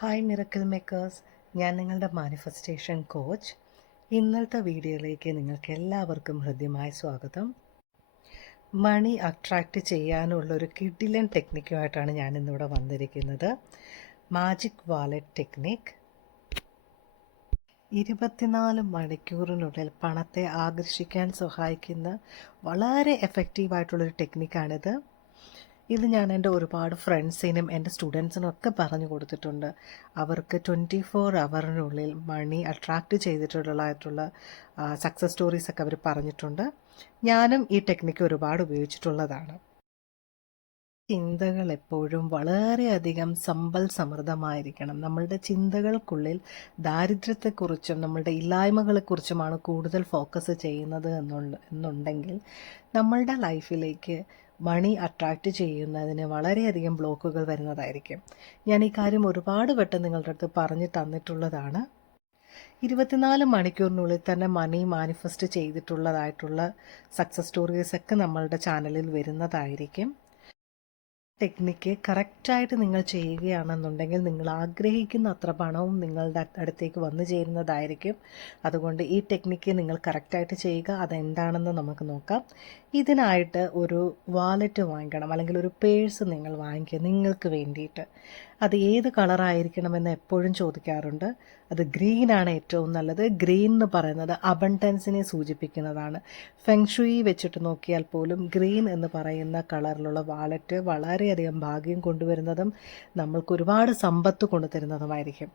Hi miracle makers, ഞാൻ നിങ്ങളുടെ manifestation coach. ഇന്നത്തെ വീഡിയോയിലേക്ക് നിങ്ങൾക്ക് എല്ലാവർക്കും ഹൃദ്യമായ സ്വാഗതം. മണി അട്രാക്റ്റ് ചെയ്യാനുള്ള ഒരു കിഡിലൻ ടെക്നിക്കുമായിട്ടാണ് ഞാൻ ഇന്നിവിടെ വന്നിരിക്കുന്നത്. Magic wallet technique. 24 മണിക്കൂറിനുള്ളിൽ പണത്തെ ആകർഷിക്കാൻ സഹായിക്കുന്ന വളരെ എഫക്റ്റീവായിട്ടുള്ളൊരു ടെക്നിക്കാണിത്. ഇത് ഞാൻ എൻ്റെ ഒരുപാട് ഫ്രണ്ട്സിനും എൻ്റെ സ്റ്റുഡൻസിനും ഒക്കെ പറഞ്ഞു കൊടുത്തിട്ടുണ്ട്. അവർക്ക് 24 അവറിനുള്ളിൽ മണി അട്രാക്റ്റ് ചെയ്തിട്ടുള്ളതായിട്ടുള്ള സക്സസ് സ്റ്റോറീസൊക്കെ അവർ പറഞ്ഞിട്ടുണ്ട്. ഞാനും ഈ ടെക്നിക്ക് ഒരുപാട് ഉപയോഗിച്ചിട്ടുള്ളതാണ്. ചിന്തകൾ എപ്പോഴും വളരെയധികം സമ്പൽ സമൃദ്ധമായിരിക്കണം. നമ്മളുടെ ചിന്തകൾക്കുള്ളിൽ ദാരിദ്ര്യത്തെക്കുറിച്ചും നമ്മളുടെ ഇല്ലായ്മകളെക്കുറിച്ചുമാണ് കൂടുതൽ ഫോക്കസ് ചെയ്യുന്നത് എന്നുണ്ടെങ്കിൽ നമ്മളുടെ ലൈഫിലേക്ക് മണി അട്രാക്റ്റ് ചെയ്യുന്നതിന് വളരെയധികം ബ്ലോക്കുകൾ വരുന്നതായിരിക്കും. ഞാൻ ഈ കാര്യം ഒരുപാട് വട്ടം നിങ്ങളുടെ അടുത്ത് പറഞ്ഞു തന്നിട്ടുള്ളതാണ്. 24 മണിക്കൂറിനുള്ളിൽ തന്നെ മണി മാനിഫെസ്റ്റ് ചെയ്തിട്ടുള്ളതായിട്ടുള്ള സക്സസ് സ്റ്റോറീസൊക്കെ നമ്മളുടെ ചാനലിൽ വരുന്നതായിരിക്കും. ടെക്നിക്ക് കറക്റ്റായിട്ട് നിങ്ങൾ ചെയ്യുകയാണെന്നുണ്ടെങ്കിൽ നിങ്ങൾ ആഗ്രഹിക്കുന്ന അത്ര പണവും നിങ്ങളുടെ അടുത്തേക്ക് വന്നു ചേരുന്നതായിരിക്കും. അതുകൊണ്ട് ഈ ടെക്നിക്ക് നിങ്ങൾ കറക്റ്റായിട്ട് ചെയ്യുക. അതെന്താണെന്ന് നമുക്ക് നോക്കാം. ഇതിനായിട്ട് ഒരു വാലറ്റ് വാങ്ങിക്കണം, അല്ലെങ്കിൽ ഒരു പേഴ്സ് നിങ്ങൾ വാങ്ങിക്കുക നിങ്ങൾക്ക് വേണ്ടിയിട്ട്. അത് ഏത് കളറായിരിക്കണമെന്ന് എപ്പോഴും ചോദിക്കാറുണ്ട്. അത് ഗ്രീനാണ് ഏറ്റവും നല്ലത്. ഗ്രീൻ എന്ന് പറയുന്നത് അബണ്ടൻസിനെ സൂചിപ്പിക്കുന്നതാണ്. ഫെങ്ഷുയി വെച്ചിട്ട് നോക്കിയാൽ പോലും ഗ്രീൻ എന്ന് പറയുന്ന കളറിലുള്ള വാലറ്റ് വളരെയധികം ഭാഗ്യം കൊണ്ടുവരുന്നതും നമ്മൾക്ക് ഒരുപാട് സമ്പത്ത് കൊണ്ടുതരുന്നതുമായിരിക്കും.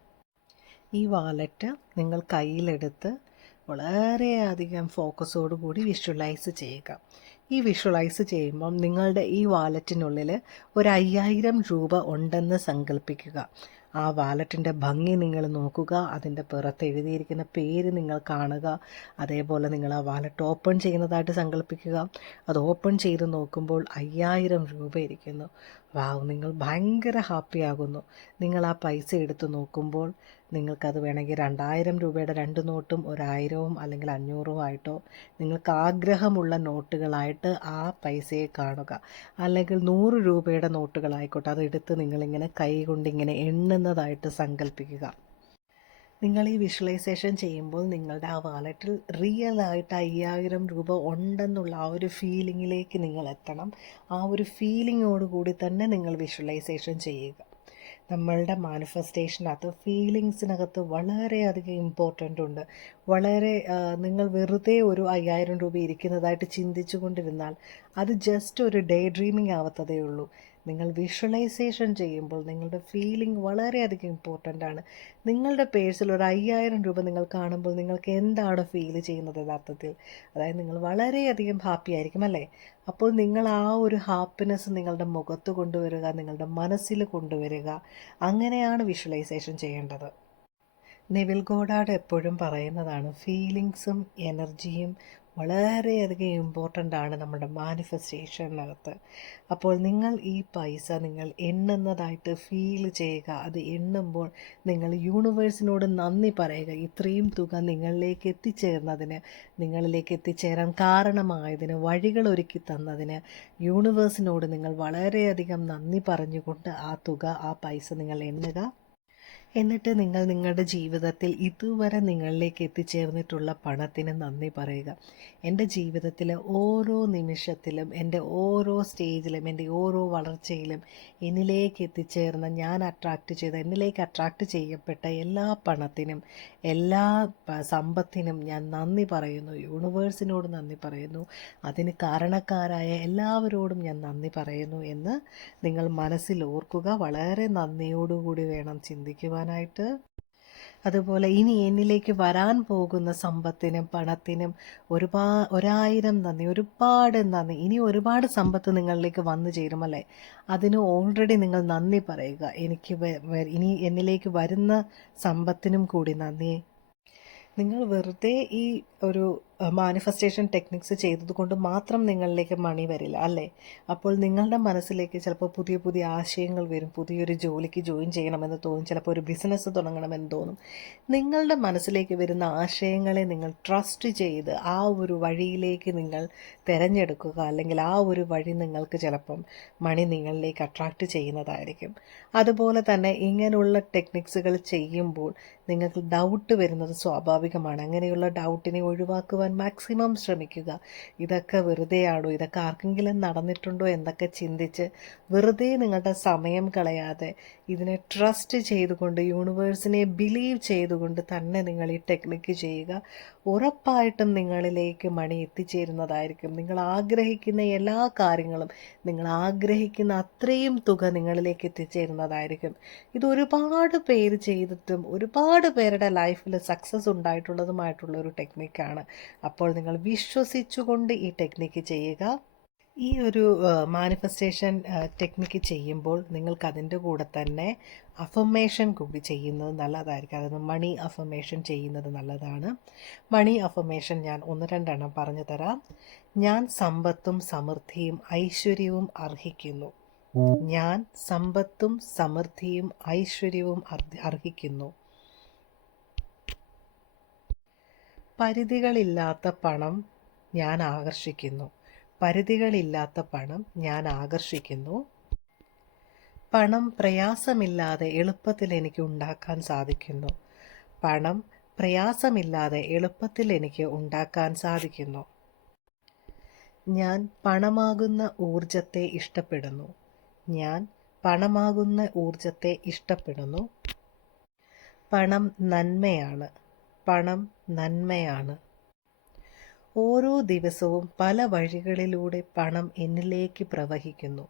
ഈ വാലറ്റ് നിങ്ങൾ കയ്യിലെടുത്ത് വളരെയധികം ഫോക്കസോടുകൂടി വിഷ്വലൈസ് ചെയ്യുക. ഈ വിഷ്വലൈസ് ചെയ്യുമ്പം നിങ്ങളുടെ ഈ വാലറ്റിനുള്ളിൽ ഒരു 5000 രൂപ ഉണ്ടെന്ന് സങ്കല്പിക്കുക. ആ വാലറ്റിൻ്റെ ഭംഗി നിങ്ങൾ നോക്കുക, അതിൻ്റെ പുറത്ത് എഴുതിയിരിക്കുന്ന പേര് നിങ്ങൾ കാണുക. അതേപോലെ നിങ്ങൾ ആ വാലറ്റ് ഓപ്പൺ ചെയ്യുന്നതായിട്ട് സങ്കല്പിക്കുക. അത് ഓപ്പൺ ചെയ്ത് നോക്കുമ്പോൾ 5000 രൂപ ഇരിക്കുന്നു. വാവ്, നിങ്ങൾ ഭയങ്കര ഹാപ്പിയാകുന്നു. നിങ്ങൾ ആ പൈസ എടുത്ത് നോക്കുമ്പോൾ നിങ്ങൾക്കത് വേണമെങ്കിൽ 2000 രൂപയുടെ 2 നോട്ടും 1000 അല്ലെങ്കിൽ 500 ആയിട്ടോ നിങ്ങൾക്ക് ആഗ്രഹമുള്ള നോട്ടുകളായിട്ട് ആ പൈസയെ കാണുക. അല്ലെങ്കിൽ 100 രൂപയുടെ നോട്ടുകളായിക്കോട്ടെ, അതെടുത്ത് നിങ്ങളിങ്ങനെ കൈ കൊണ്ടിങ്ങനെ എണ്ണുന്നതായിട്ട് സങ്കല്പിക്കുക. നിങ്ങൾ ഈ വിഷ്വലൈസേഷൻ ചെയ്യുമ്പോൾ നിങ്ങളുടെ ആ വാലറ്റിൽ റിയലായിട്ട് 5000 രൂപ ഉണ്ടെന്നുള്ള ആ ഒരു ഫീലിങ്ങിലേക്ക് നിങ്ങൾ എത്തണം. ആ ഒരു ഫീലിങ്ങോടുകൂടി തന്നെ നിങ്ങൾ വിഷ്വലൈസേഷൻ ചെയ്യുക. നമ്മളുടെ മാനിഫെസ്റ്റേഷനകത്ത് ഫീലിങ്സിനകത്ത് വളരെയധികം ഇമ്പോർട്ടൻ്റ് ഉണ്ട്. നിങ്ങൾ വെറുതെ ഒരു 5000 രൂപ ഇരിക്കുന്നതായിട്ട് ചിന്തിച്ചു കൊണ്ടിരുന്നാൽ അത് ജസ്റ്റ് ഒരു ഡേ ഡ്രീമിംഗ് ആവത്തതേ ഉള്ളൂ. നിങ്ങൾ വിഷ്വലൈസേഷൻ ചെയ്യുമ്പോൾ നിങ്ങളുടെ ഫീലിംഗ് വളരെയധികം ഇമ്പോർട്ടൻ്റ് ആണ്. നിങ്ങളുടെ പേഴ്സിൽ ഒരു 5000 രൂപ നിങ്ങൾ കാണുമ്പോൾ നിങ്ങൾക്ക് എന്താണ് ഫീൽ ചെയ്യുന്നത് യഥാർത്ഥത്തിൽ? അതായത് നിങ്ങൾ വളരെയധികം ഹാപ്പി ആയിരിക്കും അല്ലേ? അപ്പോൾ നിങ്ങൾ ആ ഒരു ഹാപ്പിനെസ് നിങ്ങളുടെ മുഖത്ത് കൊണ്ടുവരിക, നിങ്ങളുടെ മനസ്സിൽ കൊണ്ടുവരിക. അങ്ങനെയാണ് വിഷ്വലൈസേഷൻ ചെയ്യേണ്ടത്. നെവിൽ ഗോഡാർഡ് എപ്പോഴും പറയുന്നതാണ്, ഫീലിങ്സും എനർജിയും വളരെയധികം ഇമ്പോർട്ടൻ്റ് ആണ് നമ്മുടെ മാനിഫെസ്റ്റേഷനകത്ത്. അപ്പോൾ നിങ്ങൾ ഈ പൈസ നിങ്ങൾ എണ്ണുന്നതായിട്ട് ഫീൽ ചെയ്യുക. അത് എണ്ണുമ്പോൾ നിങ്ങൾ യൂണിവേഴ്സിനോട് നന്ദി പറയുക. ഇത്രയും തുക നിങ്ങളിലേക്ക് എത്തിച്ചേർന്നതിന്, നിങ്ങളിലേക്ക് എത്തിച്ചേരാൻ കാരണമായതിന്, വഴികൾ ഒരുക്കി തന്നതിന് യൂണിവേഴ്സിനോട് നിങ്ങൾ വളരെയധികം നന്ദി പറഞ്ഞുകൊണ്ട് ആ തുക, ആ പൈസ നിങ്ങൾ എണ്ണുക. എന്നിട്ട് നിങ്ങൾ നിങ്ങളുടെ ജീവിതത്തിൽ ഇതുവരെ നിങ്ങളിലേക്ക് എത്തിച്ചേർന്നിട്ടുള്ള പണത്തിന് നന്ദി പറയുക. എൻ്റെ ജീവിതത്തിലെ ഓരോ നിമിഷത്തിലും, എൻ്റെ ഓരോ സ്റ്റേജിലും, എൻ്റെ ഓരോ വളർച്ചയിലും എന്നിലേക്ക് എത്തിച്ചേർന്ന, എന്നിലേക്ക് അട്രാക്റ്റ് ചെയ്യപ്പെട്ട എല്ലാ പണത്തിനും, എല്ലാ സമ്പത്തിനും ഞാൻ നന്ദി പറയുന്നു. യൂണിവേഴ്സിനോട് നന്ദി പറയുന്നു. അതിന് കാരണക്കാരായ എല്ലാവരോടും ഞാൻ നന്ദി പറയുന്നു എന്ന് നിങ്ങൾ മനസ്സിൽ ഓർക്കുക. വളരെ നന്ദിയോടുകൂടി വേണം ചിന്തിക്കുവാനായിട്ട്. അതുപോലെ ഇനി എന്നിലേക്ക് വരാൻ പോകുന്ന സമ്പത്തിനും പണത്തിനും 1000 നന്ദി, ഒരുപാട് നന്ദി. ഇനി ഒരുപാട് സമ്പത്ത് നിങ്ങളിലേക്ക് വന്നു ചേരുമല്ലേ, അതിന് ഓൾറെഡി നിങ്ങൾ നന്ദി പറയുക. ഇനി എന്നിലേക്ക് വരുന്ന സമ്പത്തിനും കൂടി നന്ദി. നിങ്ങൾ വെറുതെ ഈ ഒരു മാനിഫെസ്റ്റേഷൻ ടെക്നിക്സ് ചെയ്തതുകൊണ്ട് മാത്രം നിങ്ങളിലേക്ക് മണി വരില്ല അല്ലേ? അപ്പോൾ നിങ്ങളുടെ മനസ്സിലേക്ക് ചിലപ്പോൾ പുതിയ പുതിയ ആശയങ്ങൾ വരും. പുതിയൊരു ജോലിക്ക് ജോയിൻ ചെയ്യണമെന്ന് തോന്നും, ചിലപ്പോൾ ഒരു ബിസിനസ് തുടങ്ങണമെന്ന് തോന്നും. നിങ്ങളുടെ മനസ്സിലേക്ക് വരുന്ന ആശയങ്ങളെ നിങ്ങൾ ട്രസ്റ്റ് ചെയ്ത് ആ ഒരു വഴിയിലേക്ക് നിങ്ങൾ തിരഞ്ഞെടുക്കുക, അല്ലെങ്കിൽ ആ ഒരു വഴി നിങ്ങൾക്ക് ചിലപ്പം മണി നിങ്ങളിലേക്ക് അട്രാക്റ്റ് ചെയ്യുന്നതായിരിക്കും. അതുപോലെ തന്നെ ഇങ്ങനെയുള്ള ടെക്നിക്സുകൾ ചെയ്യുമ്പോൾ നിങ്ങൾക്ക് ഡൗട്ട് വരുന്നത് സ്വാഭാവികമാണ്. അങ്ങനെയുള്ള ഡൗട്ടിനെ ഒഴിവാക്കുവാൻ മാക്സിമം ശ്രമിക്കുക. ഇതൊക്കെ വെറുതെയാണോ, ഇതൊക്കെ ആർക്കെങ്കിലും നടന്നിട്ടുണ്ടോ എന്നൊക്കെ ചിന്തിച്ച് വെറുതെ നിങ്ങളുടെ സമയം കളയാതെ ഇതിനെ ട്രസ്റ്റ് ചെയ്തുകൊണ്ട്, യൂണിവേഴ്സിനെ ബിലീവ് ചെയ്തുകൊണ്ട് തന്നെ നിങ്ങൾ ഈ ടെക്നിക്ക് ചെയ്യുക. ഉറപ്പായിട്ടും നിങ്ങളിലേക്ക് മണി എത്തിച്ചേരുന്നതായിരിക്കും. നിങ്ങൾ ആഗ്രഹിക്കുന്ന എല്ലാ കാര്യങ്ങളും, നിങ്ങൾ ആഗ്രഹിക്കുന്ന അത്രയും തുക നിങ്ങളിലേക്ക് എത്തിച്ചേരുന്നതായിരിക്കും. ഇത് ഒരുപാട് പേര് ചെയ്തിട്ടും ഒരുപാട് പേരുടെ ലൈഫിൽ സക്സസ് ഉണ്ടായിട്ടുള്ളതുമായിട്ടുള്ള ഒരു ടെക്നിക്കാണ്. അപ്പോൾ നിങ്ങൾ വിശ്വസിച്ചുകൊണ്ട് ഈ ടെക്നിക്ക് ചെയ്യുക. ഈ ഒരു മാനിഫെസ്റ്റേഷൻ ടെക്നിക്ക് ചെയ്യുമ്പോൾ നിങ്ങൾക്ക് അതിൻ്റെ കൂടെ തന്നെ അഫർമേഷൻ കൂടി ചെയ്യുന്നത് നല്ലതായിരിക്കും. അതായത് മണി അഫർമേഷൻ ചെയ്യുന്നത് നല്ലതാണ്. മണി അഫർമേഷൻ ഞാൻ 1-2 പറഞ്ഞു തരാം. ഞാൻ സമ്പത്തും സമൃദ്ധിയും ഐശ്വര്യവും അർഹിക്കുന്നു. ഞാൻ സമ്പത്തും സമൃദ്ധിയും ഐശ്വര്യവും അർഹിക്കുന്നു. പരിധികളില്ലാത്ത പണം ഞാൻ ആകർഷിക്കുന്നു. പരിധികളില്ലാത്ത പണം ഞാൻ ആകർഷിക്കുന്നു. പണം പ്രയാസമില്ലാതെ എളുപ്പത്തിൽ എനിക്ക് ഉണ്ടാക്കാൻ സാധിക്കുന്നു. പണം പ്രയാസമില്ലാതെ എളുപ്പത്തിൽ എനിക്ക് ഉണ്ടാക്കാൻ സാധിക്കുന്നു. ഞാൻ പണമാകുന്ന ഊർജത്തെ ഇഷ്ടപ്പെടുന്നു. ഞാൻ പണമാകുന്ന ഊർജത്തെ ഇഷ്ടപ്പെടുന്നു. പണം നന്മയാണ്. പണം നന്മയാണ്. ഓരോ ദിവസവും പല വഴികളിലൂടെ പണം എന്നിലേക്ക് പ്രവഹിക്കുന്നു.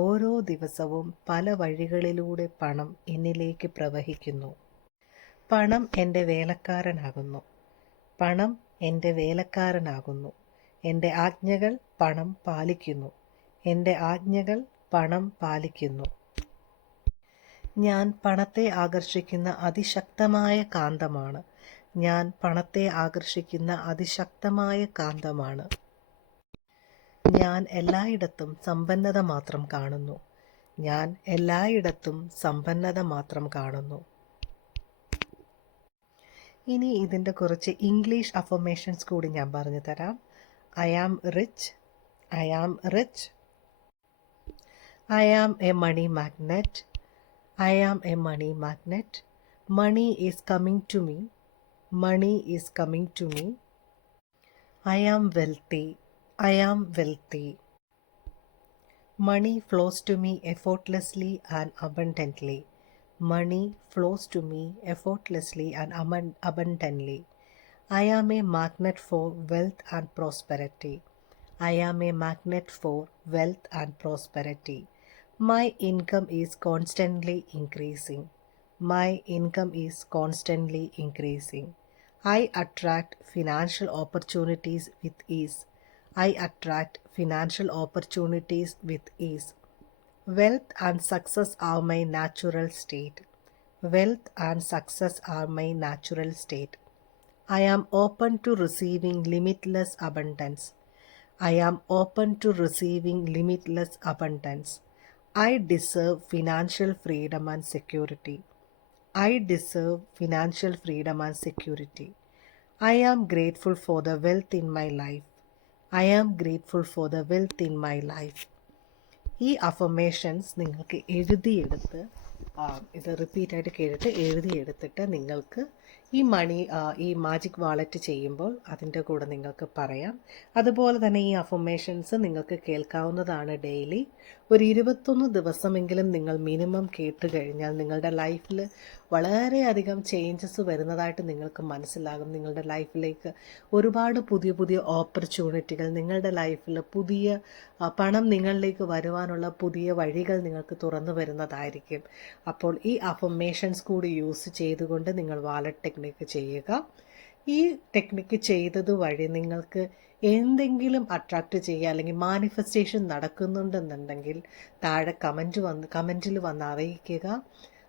ഓരോ ദിവസവും പല വഴികളിലൂടെ പണം എന്നിലേക്ക് പ്രവഹിക്കുന്നു. പണം എൻ്റെ വേലക്കാരനാകുന്നു. പണം എൻ്റെ വേലക്കാരനാകുന്നു. എൻ്റെ ആജ്ഞകൾ പണം പാലിക്കുന്നു. എൻ്റെ ആജ്ഞകൾ പണം പാലിക്കുന്നു. ഞാൻ പണത്തെ ആകർഷിക്കുന്ന അതിശക്തമായ കാന്തമാണ്. ഞാൻ പണത്തെ ആകർഷിക്കുന്ന അതിശക്തമായ കാന്തമാണ്. ഞാൻ എല്ലായിടത്തും സമ്പന്നത മാത്രം കാണുന്നു. ഞാൻ എല്ലായിടത്തും സമ്പന്നത മാത്രം കാണുന്നു. ഇനി ഇതിൻ്റെ കുറച്ച് ഇംഗ്ലീഷ് അഫർമേഷൻസ് കൂടി ഞാൻ പറഞ്ഞു തരാം. I am rich. I am rich. I am a money magnet. I am a money magnet. Money is coming to me. Money is coming to me. I am wealthy. I am wealthy. Money flows to me effortlessly and abundantly. Money flows to me effortlessly and abundantly. I am a magnet for wealth and prosperity. I am a magnet for wealth and prosperity. My income is constantly increasing. My income is constantly increasing. I attract financial opportunities with ease. I attract financial opportunities with ease. Wealth and success are my natural state. Wealth and success are my natural state. I am open to receiving limitless abundance. I am open to receiving limitless abundance. I deserve financial freedom and security. I deserve financial freedom and security. I am grateful for the wealth in my life. I am grateful for the wealth in my life. ഈ affirmations നിങ്ങൾക്ക് എഴുതിയെടുത്ത് ഇത് റിപ്പീറ്റായിട്ട് കേട്ടിട്ട് എഴുതിയെടുത്തിട്ട് നിങ്ങൾക്ക് ഈ magic wallet ചെയ്യുമ്പോൾ അതിൻ്റെ കൂടെ നിങ്ങൾക്ക് പറയാം. അതുപോലെ തന്നെ ഈ അഫർമേഷൻസ് നിങ്ങൾക്ക് കേൾക്കാവുന്നതാണ് ഡെയിലി. ഒരു 21 ദിവസമെങ്കിലും നിങ്ങൾ മിനിമം കേട്ട് കഴിഞ്ഞാൽ നിങ്ങളുടെ ലൈഫിൽ വളരെയധികം ചേഞ്ചസ് വരുന്നതായിട്ട് നിങ്ങൾക്ക് മനസ്സിലാകും. നിങ്ങളുടെ ലൈഫിലേക്ക് ഒരുപാട് പുതിയ പുതിയ ഓപ്പർച്യൂണിറ്റികൾ, നിങ്ങളുടെ ലൈഫിൽ പുതിയ പണം നിങ്ങളിലേക്ക് വരുവാനുള്ള പുതിയ വഴികൾ നിങ്ങൾക്ക് തുറന്നു വരുന്നതായിരിക്കും. അപ്പോൾ ഈ അഫർമേഷൻസ് കൂടി യൂസ് ചെയ്തുകൊണ്ട് നിങ്ങൾ വാലറ്റ് ടെക്നിക്ക് ചെയ്യുക. ഈ ടെക്നിക്ക് ചെയ്തത് വഴി നിങ്ങൾക്ക് എന്തെങ്കിലും അട്രാക്റ്റ് ചെയ്യുക അല്ലെങ്കിൽ മാനിഫെസ്റ്റേഷൻ നടക്കുന്നുണ്ടെന്നുണ്ടെങ്കിൽ താഴെ കമൻറ്റിൽ വന്ന് അറിയിക്കുക.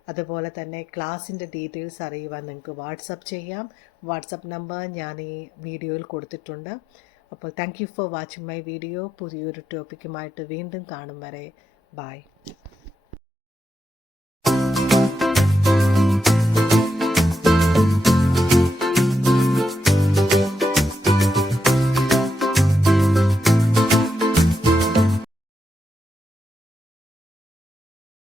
അതുപോലെ തന്നെ ക്ലാസ്സിൻ്റെ ഡീറ്റെയിൽസ് അറിയുവാൻ നിങ്ങൾക്ക് വാട്സപ്പ് ചെയ്യാം. വാട്സപ്പ് നമ്പർ ഞാൻ ഈ വീഡിയോയിൽ കൊടുത്തിട്ടുണ്ട്. അപ്പോൾ thank you for watching my video. പുതിയൊരു ടോപ്പിക്കുമായിട്ട് വീണ്ടും കാണും വരെ ബൈ.